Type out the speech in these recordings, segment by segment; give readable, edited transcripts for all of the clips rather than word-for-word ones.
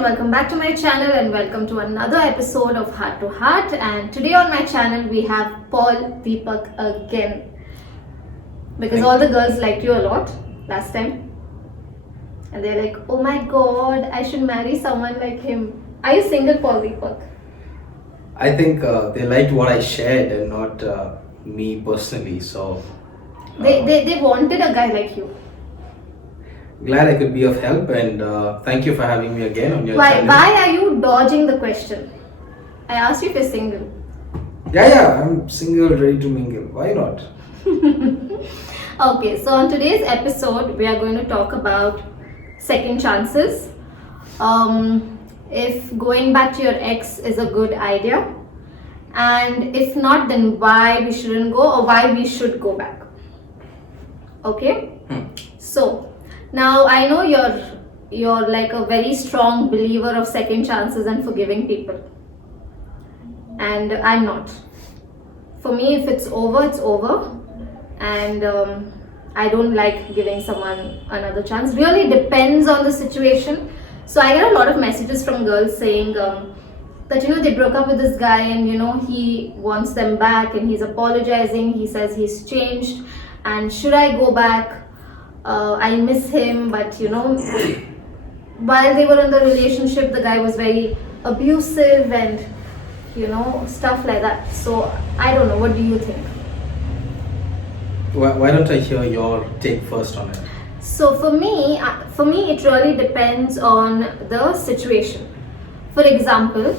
and welcome back to my channel and welcome to another episode of Heart to Heart. And today on my channel we have Paul Deepak again, because all the girls liked you a lot last time and they're like, oh my god, I should marry someone like him. Are you single, Paul Deepak? I think they liked what I shared and not me personally. So They wanted a guy like you. glad I could be of help, and thank you for having me again on your channel. Why are you dodging the question? I asked you if you're single. Yeah, I'm single, ready to mingle. Why not? Okay, so on today's episode, we are going to talk about second chances. If going back to your ex is a good idea, and if not, then why we shouldn't go or why we should go back. Okay? So, now I know you're like a very strong believer of second chances and forgiving people. And I'm not. For me, if it's over, it's over. And I don't like giving someone another chance. Really depends on the situation. So I get a lot of messages from girls saying that they broke up with this guy and he wants them back and he's apologizing. He says he's changed, and should I go back? I miss him, but while they were in the relationship, the guy was very abusive and stuff like that. So I don't know, what do you think? Why don't I hear your take first on it? So for me it really depends on the situation. For example,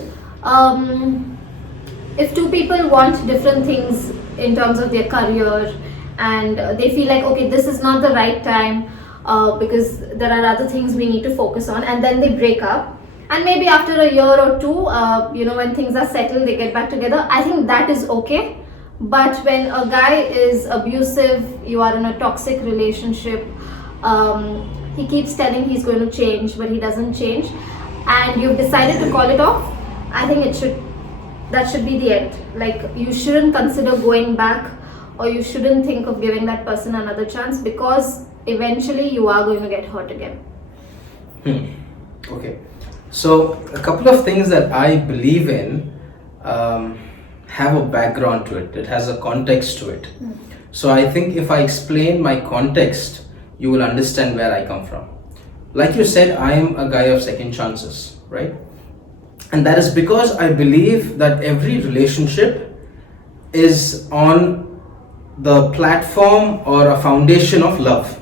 if two people want different things in terms of their career and they feel like, okay, this is not the right time because there are other things we need to focus on, and then they break up, and maybe after a year or two, when things are settled, they get back together. I think that is okay. But when a guy is abusive, you are in a toxic relationship, he keeps telling he's going to change, but he doesn't change, and you've decided to call it off, I think that should be the end. Like, you shouldn't consider going back, or you shouldn't think of giving that person another chance, because eventually you are going to get hurt again. Okay. So a couple of things that I believe in have a background to it. It has a context to it. So I think if I explain my context, you will understand where I come from. Like you said, I am a guy of second chances, right? And that is because I believe that every relationship is on the platform or a foundation of love.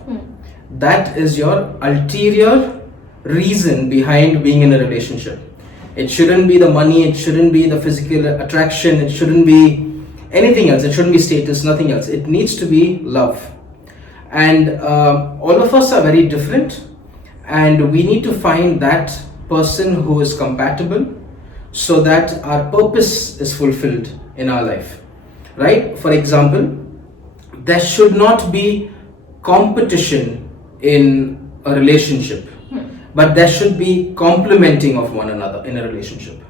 That is your ulterior reason behind being in a relationship. It shouldn't be the money, it shouldn't be the physical attraction, it shouldn't be anything else, it shouldn't be status, nothing else. It needs to be love. And all of us are very different, and we need to find that person who is compatible so that our purpose is fulfilled in our life, right? For example, there should not be competition in a relationship, but there should be complementing of one another in a relationship.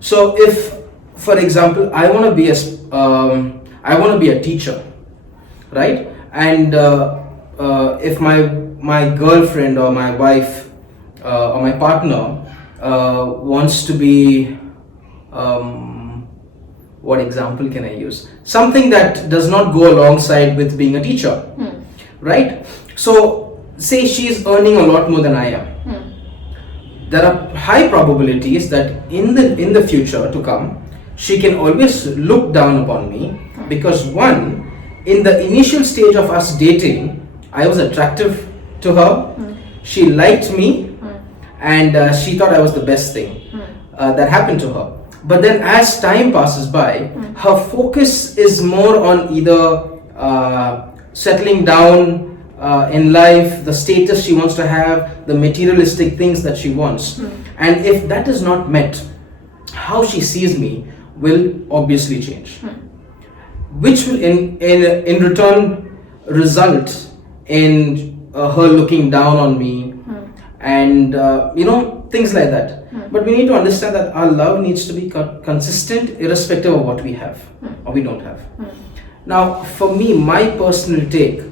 So if, for example, I want to be a teacher, right? And if my girlfriend or my wife or my partner wants to be, what example can I use? Something that does not go alongside with being a teacher, right? So say she's earning a lot more than I am. There are high probabilities that in the future to come, she can always look down upon me, because one, in the initial stage of us dating, I was attractive to her, she liked me, and she thought I was the best thing that happened to her. But then as time passes by, her focus is more on either settling down in life, the status she wants to have, the materialistic things that she wants. And if that is not met, how she sees me will obviously change, which will in return result in her looking down on me and things like that. But we need to understand that our love needs to be consistent irrespective of what we have or we don't have. Now, for me, my personal take,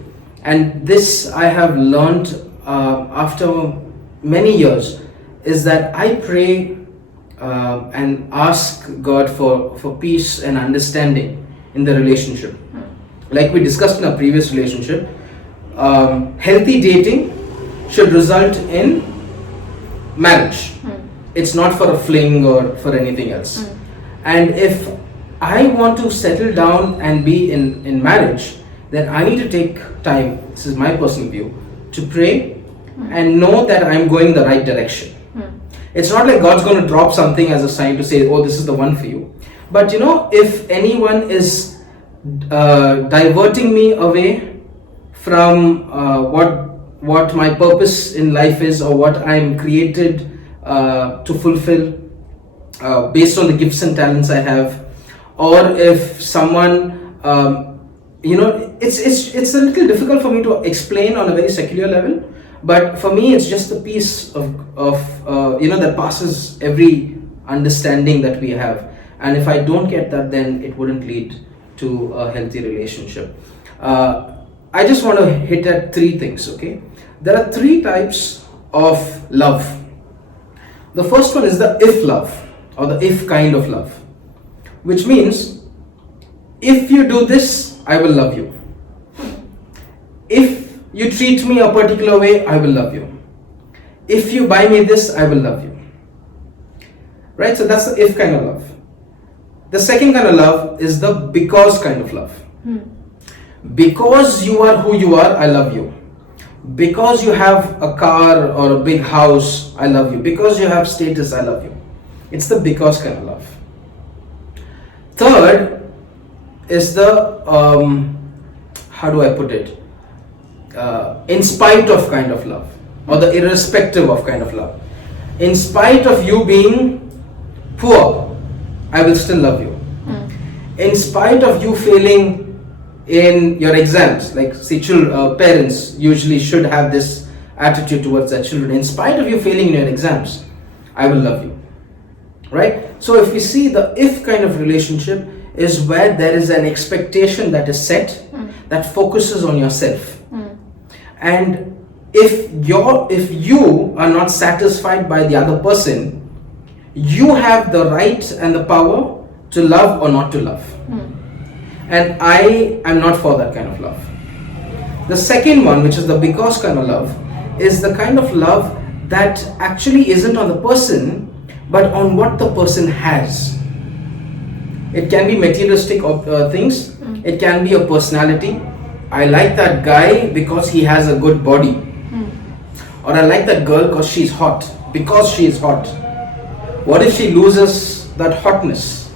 and this I have learned after many years, is that I pray and ask God for peace and understanding in the relationship. Like we discussed in our previous relationship, healthy dating should result in marriage. It's not for a fling or for anything else. And if I want to settle down and be in marriage, then I need to take time, this is my personal view, to pray and know that I'm going the right direction. It's not like God's going to drop something as a sign to say, oh, this is the one for you. But you know, if anyone is diverting me away from what my purpose in life is, or what I'm created to fulfill based on the gifts and talents I have, or if someone it's a little difficult for me to explain on a very secular level, but for me it's just the peace of that passes every understanding that we have. And if I don't get that, then it wouldn't lead to a healthy relationship. I just want to hit at three things. Okay, there are three types of love. The first one is the if love, or the if kind of love, which means if you do this, I will love you. If you treat me a particular way, I will love you. If you buy me this, I will love you. Right? So that's the if kind of love. The second kind of love is the because kind of love. Because you are who you are, I love you. Because you have a car or a big house, I love you. Because you have status, I love you. It's the because kind of love. Third is the, how do I put it? In spite of kind of love, or the irrespective of kind of love. In spite of you being poor, I will still love you. In spite of you failing in your exams, like see, parents usually should have this attitude towards their children. In spite of you failing in your exams, I will love you. Right? So if we see, the if kind of relationship is where there is an expectation that is set, that focuses on yourself. And if you are not satisfied by the other person, you have the right and the power to love or not to love. And I am not for that kind of love. The second one, which is the because kind of love, is the kind of love that actually isn't on the person, but on what the person has. It can be materialistic things. It can be a personality. I like that guy because he has a good body. Or I like that girl because she's hot. Because she is hot. What if she loses that hotness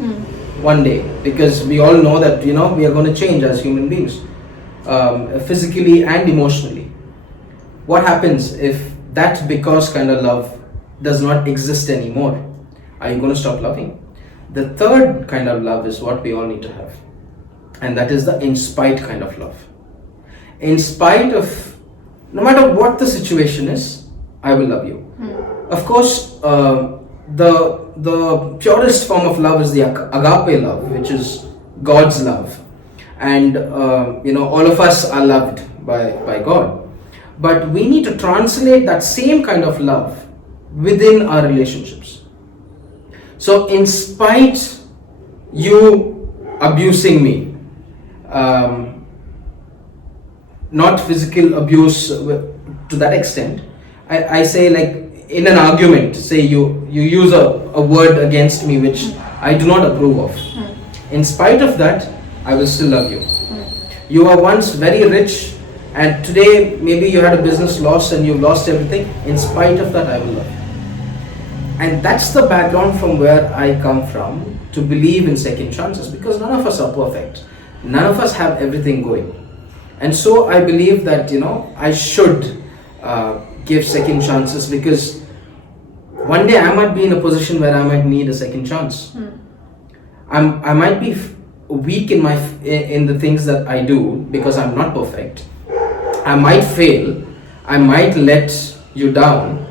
one day? Because we all know that we are going to change as human beings, physically and emotionally. What happens if that because kind of love does not exist anymore? Are you going to stop loving? The third kind of love is what we all need to have, and that is the in spite kind of love. In spite of, no matter what the situation is, I will love you. Of course, the purest form of love is the agape love, which is God's love, and all of us are loved by God. But we need to translate that same kind of love within our relationships. So in spite you abusing me, not physical abuse to that extent, I say, like in an argument, say you use a word against me which I do not approve of. In spite of that, I will still love you. You were once very rich, and today maybe you had a business loss and you lost everything. In spite of that, I will love you. And that's the background from where I come from, to believe in second chances, because none of us are perfect. None of us have everything going. And so I believe that I should give second chances, because one day I might be in a position where I might need a second chance. I might be weak in the things that I do because I'm not perfect. I might fail. I might let you down.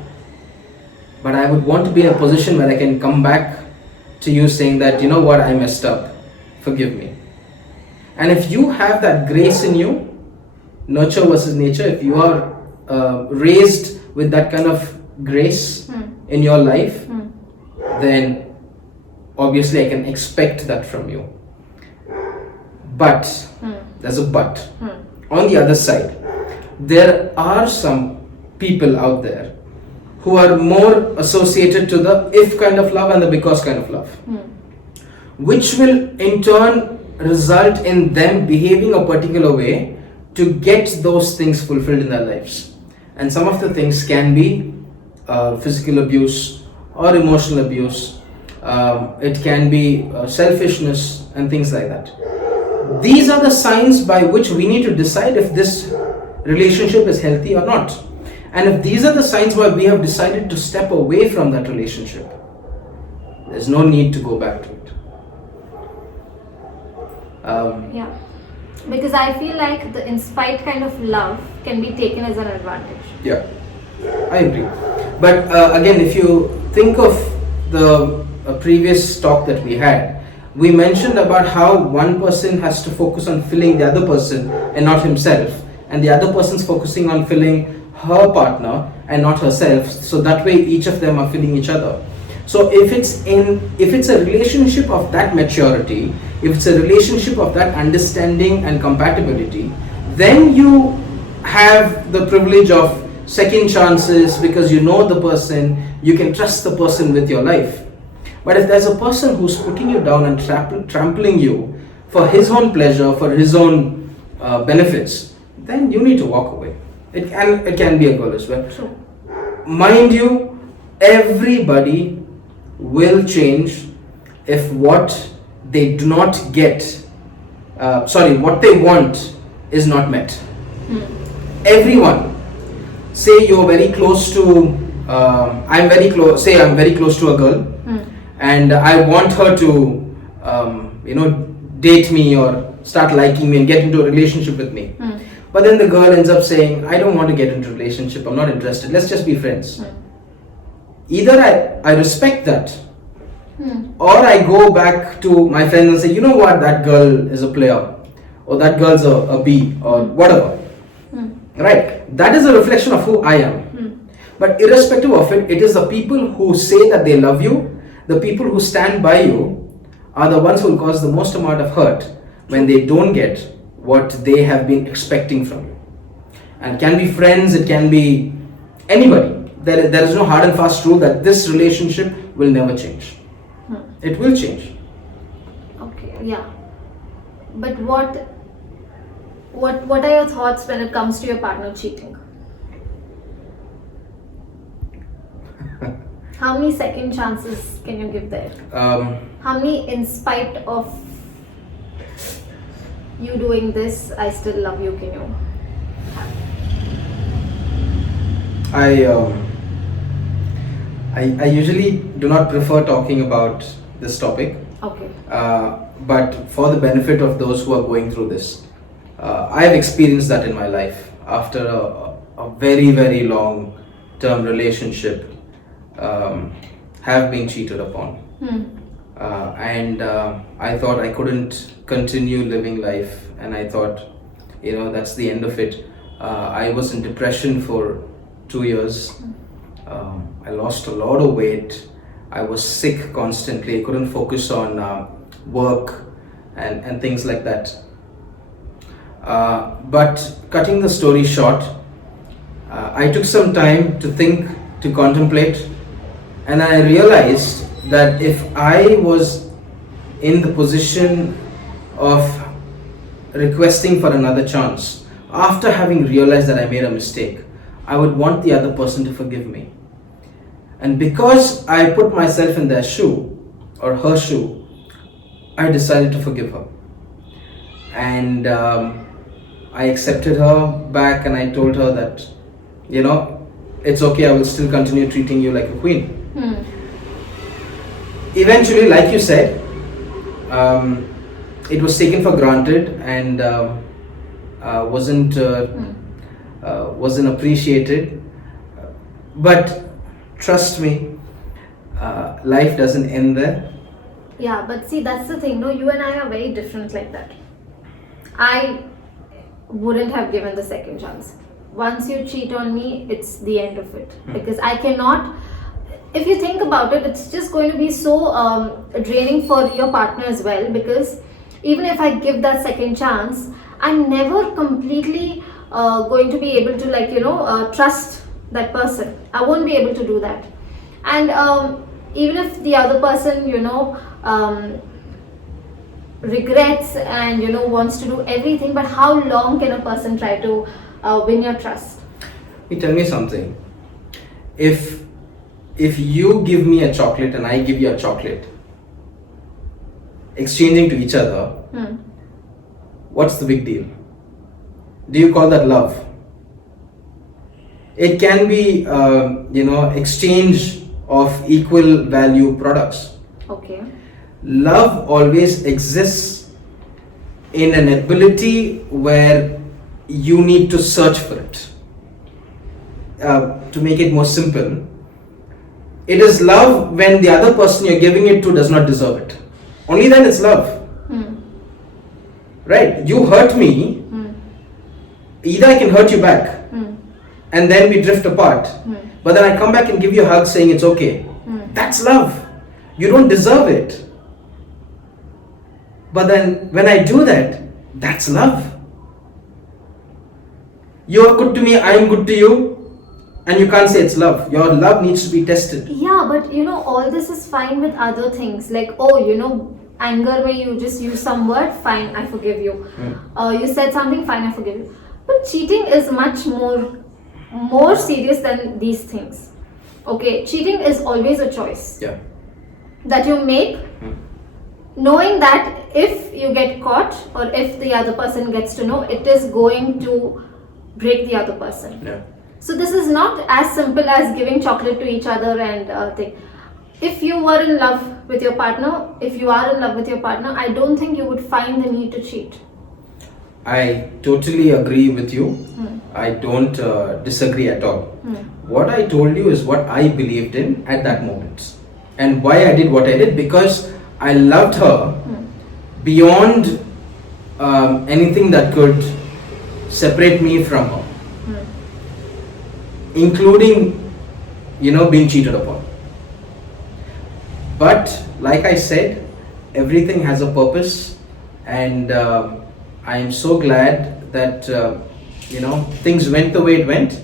But I would want to be in a position where I can come back to you saying that, you know what, I messed up. Forgive me. And if you have that grace in you, nurture versus nature, if you are raised with that kind of grace in your life, then obviously I can expect that from you. But there's a but. On the other side, there are some people out there who are more associated to the if kind of love and the because kind of love, which will in turn result in them behaving a particular way to get those things fulfilled in their lives. And some of the things can be physical abuse or emotional abuse. It can be selfishness and things like that. These are the signs by which we need to decide if this relationship is healthy or not. And if these are the signs why we have decided to step away from that relationship, there's no need to go back to it. Yeah, because I feel like the in spite kind of love can be taken as an advantage. Yeah, I agree. But again, if you think of the previous talk that we had, we mentioned about how one person has to focus on filling the other person and not himself, and the other person's focusing on filling her partner and not herself, so that way each of them are filling each other. So if it's a relationship of that maturity, if it's a relationship of that understanding and compatibility, then you have the privilege of second chances because you know the person, you can trust the person with your life. But if there's a person who's putting you down and trampling you for his own pleasure, for his own benefits, then you need to walk away. It can be a girl as well. True. Mind you, everybody will change if what they do not get, what they want is not met. Everyone. Say you're very close to, I'm very close to a girl, and I want her to, date me or start liking me and get into a relationship with me. But then the girl ends up saying, I don't want to get into a relationship, I'm not interested, let's just be friends. Either I respect that, or I go back to my friends and say, you know what, that girl is a player, or that girl's a B, or whatever. Right? That is a reflection of who I am. But irrespective of it, it is the people who say that they love you, the people who stand by you, are the ones who will cause the most amount of hurt when they don't get what they have been expecting from you. And it can be friends, it can be anybody. There is no hard and fast rule that this relationship will never change. It will change. Okay, yeah. But what are your thoughts when it comes to your partner cheating? How many second chances can you give there? How many, in spite of you doing this, I still love you, can you have? I usually do not prefer talking about this topic. Okay. But for the benefit of those who are going through this, I have experienced that in my life. After a very, very long term relationship, have been cheated upon. And I thought I couldn't continue living life, and I thought, that's the end of it. I was in depression for 2 years. I lost a lot of weight. I was sick constantly. I couldn't focus on work and things like that. But cutting the story short, I took some time to think, to contemplate, and I realized that if I was in the position of requesting for another chance, after having realized that I made a mistake, I would want the other person to forgive me. And because I put myself in their shoe, or her shoe, I decided to forgive her. And I accepted her back, and I told her that, it's okay, I will still continue treating you like a queen. Eventually, like you said, it was taken for granted and wasn't appreciated. But trust me, life doesn't end there. Yeah, but see, that's the thing. No, you and I are very different like that. I wouldn't have given the second chance. once you cheat on me, it's the end of it. Because I cannot, if you think about it, it's just going to be so draining for your partner as well. Because even if I give that second chance, I'm never completely going to be able to, like, trust that person. I won't be able to do that. And even if the other person, regrets and wants to do everything, but how long can a person try to win your trust? You tell me something. If you give me a chocolate and I give you a chocolate, exchanging to each other, what's the big deal? Do you call that love? It can be exchange of equal value products. Okay. Love always exists in an ability where you need to search for it. To make it more simple, it is love when the other person you're giving it to does not deserve it. Only then it's love. Right? You hurt me, either I can hurt you back and then we drift apart. But then I come back and give you a hug saying it's okay. That's love. You don't deserve it. But then when I do that, that's love. You're good to me, I'm good to you, and you can't say it's love. Your love needs to be tested. Yeah, but all this is fine with other things. Like, anger where you just use some word, fine, I forgive you. You said something, fine, I forgive you. But cheating is much more serious than these things. Okay, cheating is always a choice that you make, knowing that if you get caught or if the other person gets to know, it is going to break the other person. So this is not as simple as giving chocolate to each other and thing. If you were in love with your partner, if you are in love with your partner, I don't think you would find the need to cheat. I totally agree with you. I don't disagree at all. What I told you is what I believed in at that moment. And why I did what I did, because I loved her beyond anything that could separate me from her. Including, being cheated upon. But like I said, everything has a purpose, and I am so glad that things went the way it went,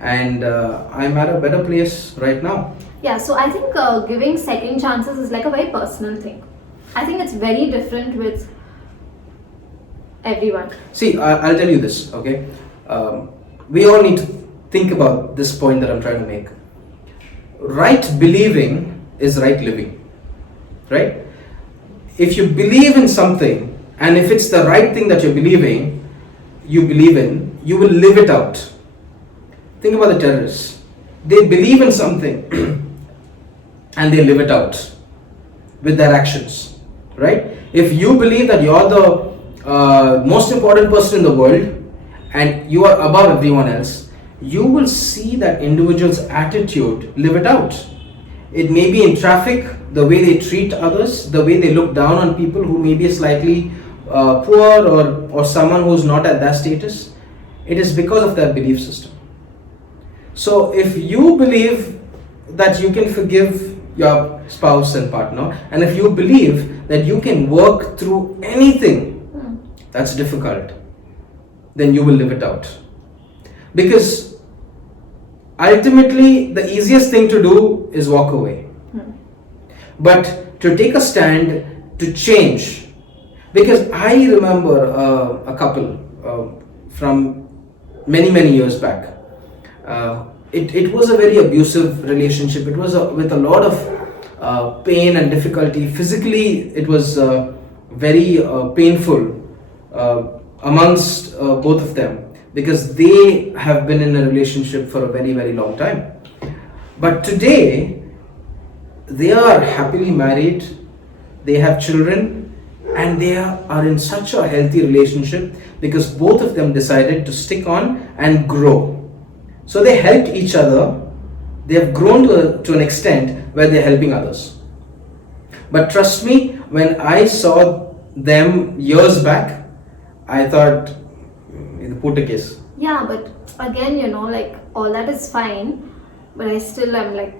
and I'm at a better place right now. Yeah, so I think giving second chances is like a very personal thing. I think it's very different with everyone. See, I'll tell you this, okay? We all need to think about this point that I'm trying to make. Right believing is right living, right? If you believe in something, and if it's the right thing that you believe in, you will live it out. Think about the terrorists. They believe in something and they live it out with their actions, right? If you believe that you're the most important person in the world and you are above everyone else, you will see that individual's attitude live it out. It may be in traffic, the way they treat others, the way they look down on people who may be slightly poor or someone who's not at that status. It is because of their belief system. So if you believe that you can forgive your spouse and partner, and if you believe that you can work through anything that's difficult, then you will live it out. Because ultimately the easiest thing to do is walk away. But to take a stand, to change, because I remember a couple from many years back. It was a very abusive relationship. It was with a lot of pain and difficulty. Physically, it was very painful amongst both of them, because they have been in a relationship for a very long time. But today, they are happily married, they have children, and they are in such a healthy relationship because both of them decided to stick on and grow. So they helped each other. They have grown to an extent where they're helping others. But trust me, when I saw them years back, I thought, put a case. Yeah, but again, like all that is fine, but I still am like,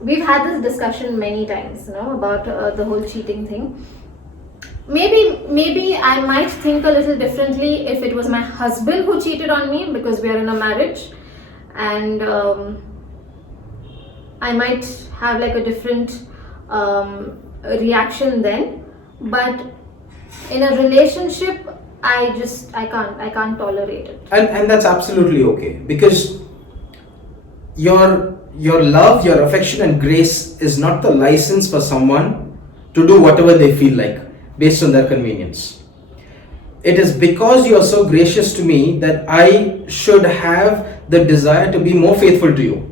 we've had this discussion many times, about the whole cheating thing. Maybe I might think a little differently if it was my husband who cheated on me because we are in a marriage, and I might have like a different reaction then. But in a relationship, I can't tolerate it. And that's absolutely okay, because your love, your affection and grace is not the license for someone to do whatever they feel like based on their convenience. It is because you are so gracious to me that I should have the desire to be more faithful to you.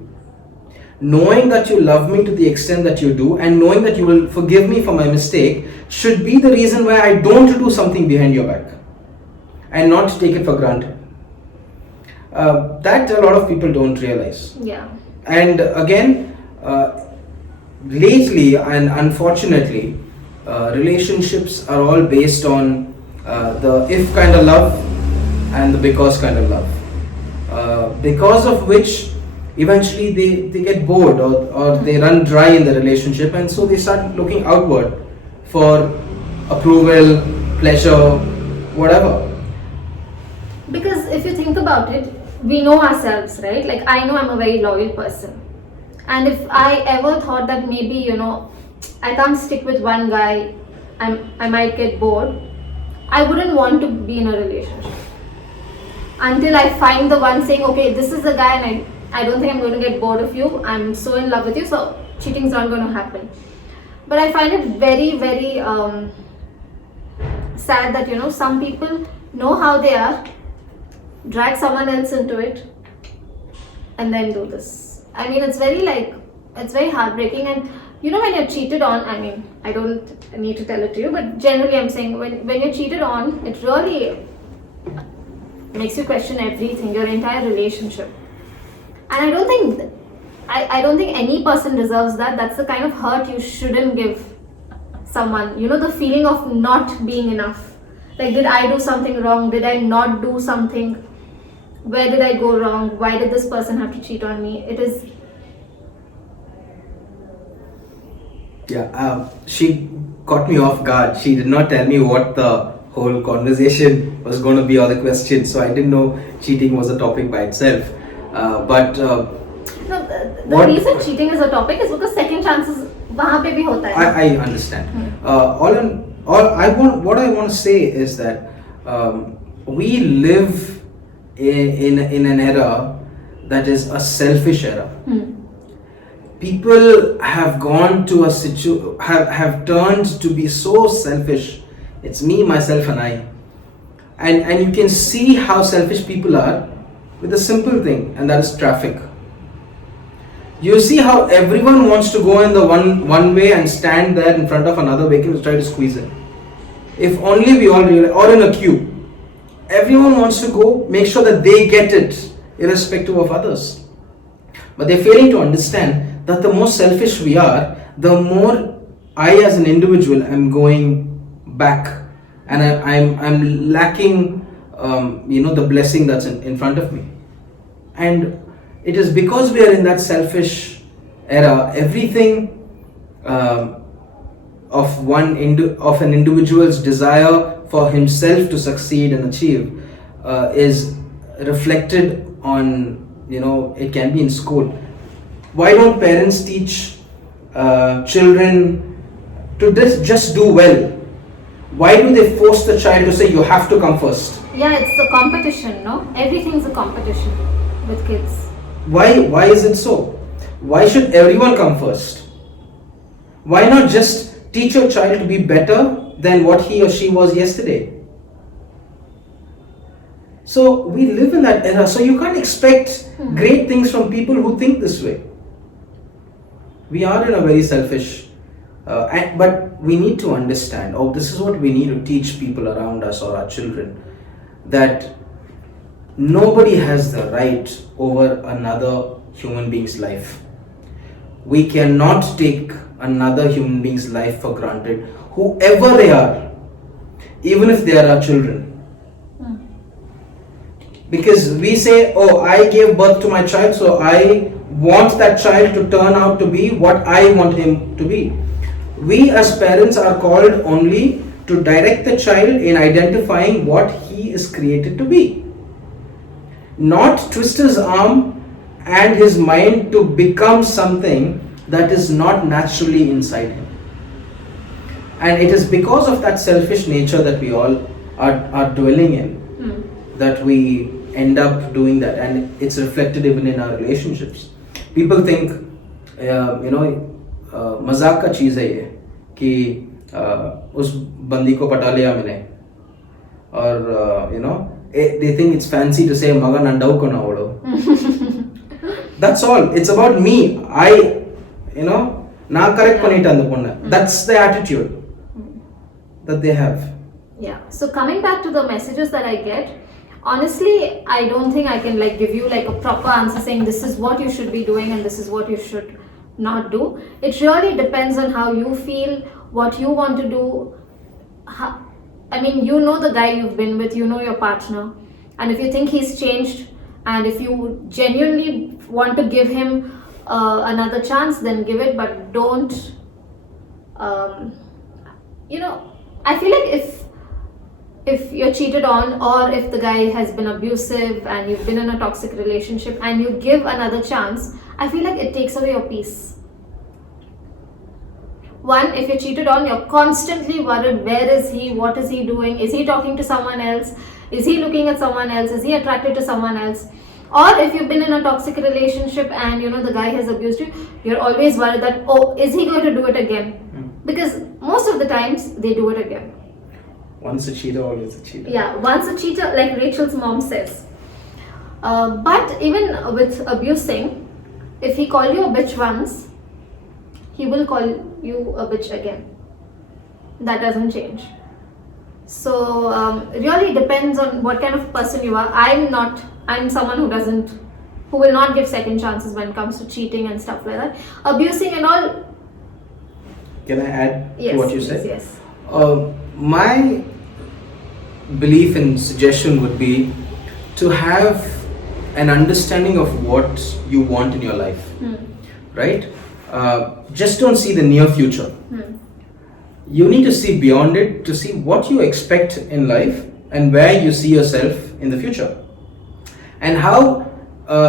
Knowing that you love me to the extent that you do, and knowing that you will forgive me for my mistake, should be the reason why I don't do something behind your back and not take it for granted. That a lot of people don't realize. Yeah. And again, lately and unfortunately, relationships are all based on the if kind of love and the because kind of love. Because of which eventually they get bored, or they run dry in the relationship, and so they start looking outward for approval, pleasure, whatever. Because if you think about it, we know ourselves, right? Like, I know I'm a very loyal person. And if I ever thought that maybe, I can't stick with one guy, I might get bored, I wouldn't want to be in a relationship. Until I find the one saying, okay, this is the guy and I don't think I'm going to get bored of you. I'm so in love with you, so cheating's not going to happen. But I find it very, very sad that, some people know how they are, drag someone else into it, and then do this. I mean, it's very heartbreaking. And when you're cheated on, I mean, I don't need to tell it to you, but generally I'm saying when you're cheated on, it really makes you question everything, your entire relationship. And I don't think any person deserves that. That's the kind of hurt you shouldn't give someone. The feeling of not being enough. Like, did I do something wrong? Did I not do something? Where did I go wrong? Why did this person have to cheat on me? It is... Yeah, she caught me off guard. She did not tell me what the whole conversation was going to be, or the question, so I didn't know cheating was a topic by itself. The reason cheating is a topic is because second chances वहाँ पे भी होता है. I understand. What I want to say is that we live in an era that is a selfish era. People have gone to have turned to be so selfish. It's me, myself, and I. And you can see how selfish people are with a simple thing, and that is traffic. You see how everyone wants to go in the one way and stand there in front of another vehicle to try to squeeze in. If only we all realize, or in a queue, everyone wants to go make sure that they get it, irrespective of others. But they're failing to understand that the more selfish we are, the more I as an individual am going back, and I'm lacking the blessing that's in front of me. And it is because we are in that selfish era, everything of an individual's desire for himself to succeed and achieve is reflected on, it can be in school. Why don't parents teach children to just do well? Why do they force the child to say you have to come first? Yeah, it's the competition, no? Everything's a competition with kids. Why is it so? Why should everyone come first? Why not just teach your child to be better than what he or she was yesterday? So we live in that era, so you can't expect great things from people who think this way. We are in a very selfish, but we need to understand, this is what we need to teach people around us or our children, that nobody has the right over another human being's life. We cannot take another human being's life for granted, whoever they are, even if they are our children. Because we say, oh, I gave birth to my child, so I want that child to turn out to be what I want him to be. We as parents are called only to direct the child in identifying what he is created to be. Not twist his arm and his mind to become something that is not naturally inside him. And it is because of that selfish nature that we all are dwelling in that we end up doing that, and it's reflected even in our relationships. People think, मजाक का चीज़ है ये कि उस बंदी को पटा लिया मैंने, और they think it's fancy to say मगन अंडाऊ को ना ओढ़ो. That's all. It's about me. ना correct பண்ணிட்டு அந்த பொண்ணு. That's the attitude that they have. Yeah. So coming back to the messages that I get, honestly, I don't think I can give you a proper answer saying this is what you should be doing and this is what you should not do. It really depends on how you feel, what you want to do. You know the guy you've been with, you know your partner, and if you think he's changed and if you genuinely want to give him another chance, then give it, but don't I feel like if you're cheated on, or if the guy has been abusive and you've been in a toxic relationship and you give another chance, I feel like it takes away your peace. One, if you're cheated on, you're constantly worried, where is he, what is he doing, is he talking to someone else, is he looking at someone else, is he attracted to someone else? Or if you've been in a toxic relationship and the guy has abused you, you're always worried that, oh, is he going to do it again? Because most of the times they do it again. Once a cheater, always a cheater. Yeah, once a cheater, like Rachel's mom says. But even with abusing, if he called you a bitch once, he will call you a bitch again. That doesn't change. So really depends on what kind of person you are. I'm someone who will not give second chances when it comes to cheating and stuff like that. Abusing and all. Can I add to what you said? Yes. My belief and suggestion would be to have an understanding of what you want in your life, right? Just don't see the near future. You need to see beyond it to see what you expect in life and where you see yourself in the future, and how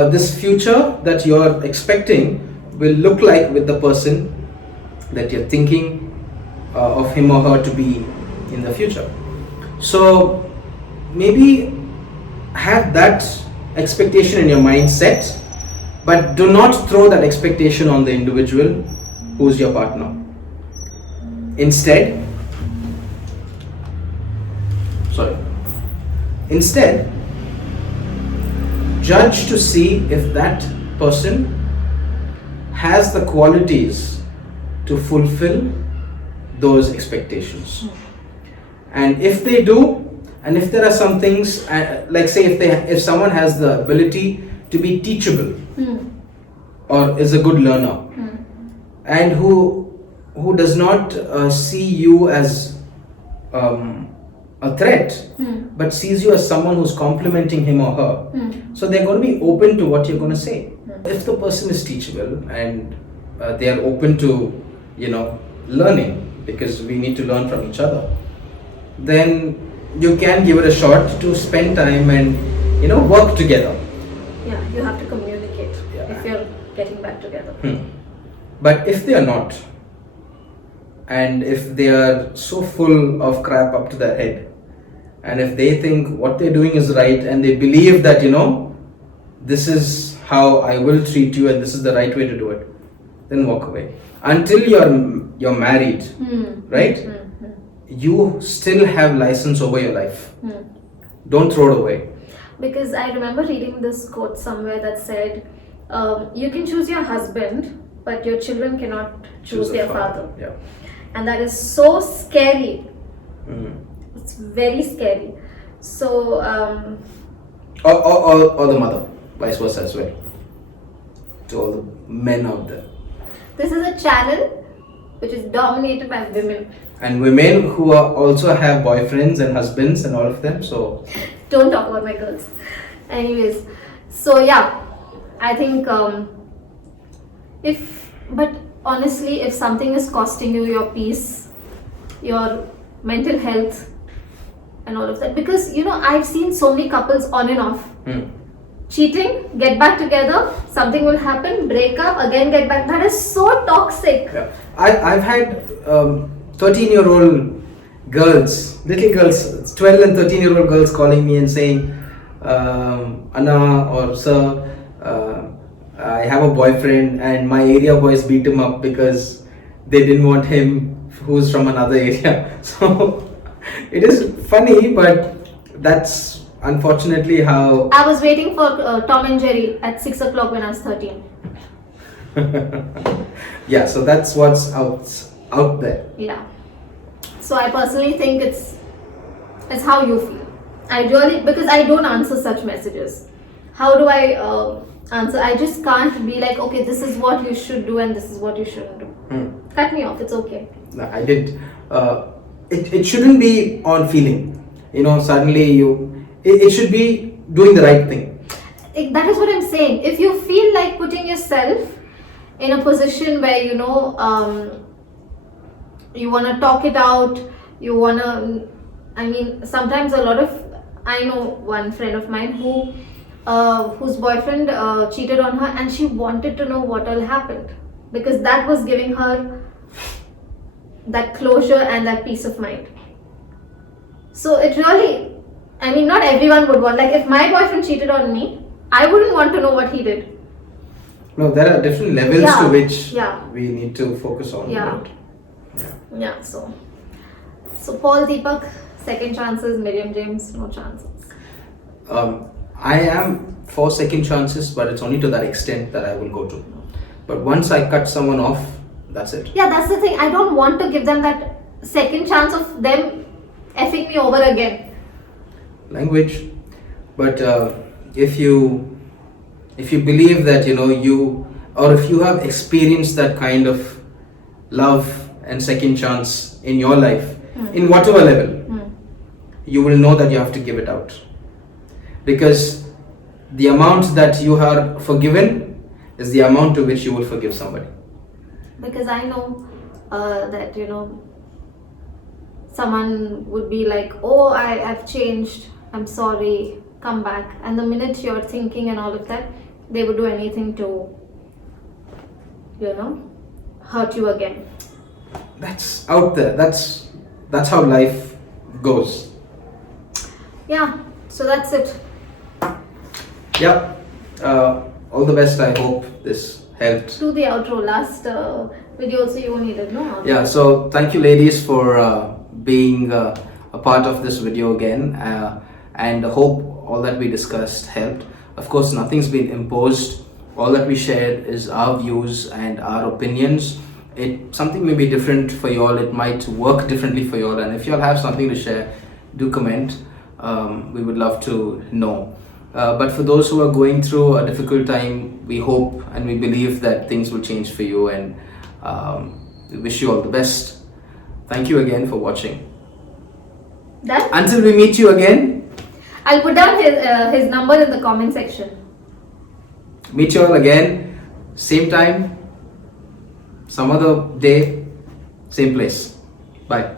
this future that you're expecting will look like with the person that you're thinking of him or her to be in the future. So maybe have that expectation in your mind set, but do not throw that expectation on the individual who's your partner. Instead, judge to see if that person has the qualities to fulfill those expectations. And if they do, and if there are some things, like say if someone has the ability to be teachable or is a good learner, and who does not see you as a threat, but sees you as someone who's complimenting him or her, so they're going to be open to what you're going to say. If the person is teachable and they are open to learning, because we need to learn from each other, then you can give it a shot to spend time and work together. Yeah, you have to communicate if you're getting back together. But if they are not, and if they are so full of crap up to their head, and if they think what they're doing is right, and they believe that this is how I will treat you and this is the right way to do it, then walk away. Until you're married, right? You still have license over your life. Don't throw it away. Because I remember reading this quote somewhere that said, you can choose your husband, but your children cannot choose their father. Yeah. And that is so scary. It's very scary. So or the mother, vice versa as well, to all the men out there. This is a channel which is dominated by women. And women who also have boyfriends and husbands and all of them, so... Don't talk about my girls. Anyways, so yeah, I think but honestly, if something is costing you your peace, your mental health, and all of that, because I've seen so many couples on and off. Cheating, get back together, something will happen, break up, again get back. That is so toxic. Yeah. I've had 13-year-old girls, little girls, 12 and 13-year-old girls calling me and saying, Anna or Sir, I have a boyfriend and my area boys beat him up because they didn't want him who's from another area. So it is funny, but that's unfortunately how. I was waiting for Tom and Jerry at 6 o'clock when I was 13. Yeah, so that's what's out there. Yeah. So I personally think it's how you feel. Because I don't answer such messages. How do I answer? I just can't be like, okay, this is what you should do and this is what you shouldn't do. Cut me off, it's okay. No, I didn't. It shouldn't be on feeling. Suddenly it should be doing the right thing. That is what I'm saying. If you feel like putting yourself in a position where you want to talk it out, you want to, sometimes I know one friend of mine whose boyfriend cheated on her, and she wanted to know what all happened, because that was giving her that closure and that peace of mind. So it really, not everyone would want, like if my boyfriend cheated on me, I wouldn't want to know what he did. No, there are different levels to which Yeah. we need to focus on. Yeah. Right? Yeah, so Paul, Deepak, second chances, Miriam, James, no chances. I am for second chances, but it's only to that extent that I will go to. But once I cut someone off, that's it. Yeah, that's the thing. I don't want to give them that second chance of them effing me over again. Language. But if you believe that or if you have experienced that kind of love and second chance in your life, in whatever level, you will know that you have to give it out, because the amount that you are forgiven is the amount to which you will forgive somebody. Because I know that someone would be like, oh, I've changed, I'm sorry, come back, and the minute you're thinking and all of that, they would do anything to hurt you again. That's out there. That's how life goes. Yeah, so that's it. Yeah. All the best. I hope this helped. Do the outro. Last video also you needed, no? Yeah, so thank you ladies for being a part of this video again, and I hope all that we discussed helped. Of course, nothing's been imposed. All that we shared is our views and our opinions. Something may be different for you all, it might work differently for you all, and if you all have something to share, do comment. We would love to know. But for those who are going through a difficult time, we hope and we believe that things will change for you, and we wish you all the best. Thank you again for watching. Done? Until we meet you again, I'll put down his number in the comment section. meet you all again, same time, some other day, same place. Bye.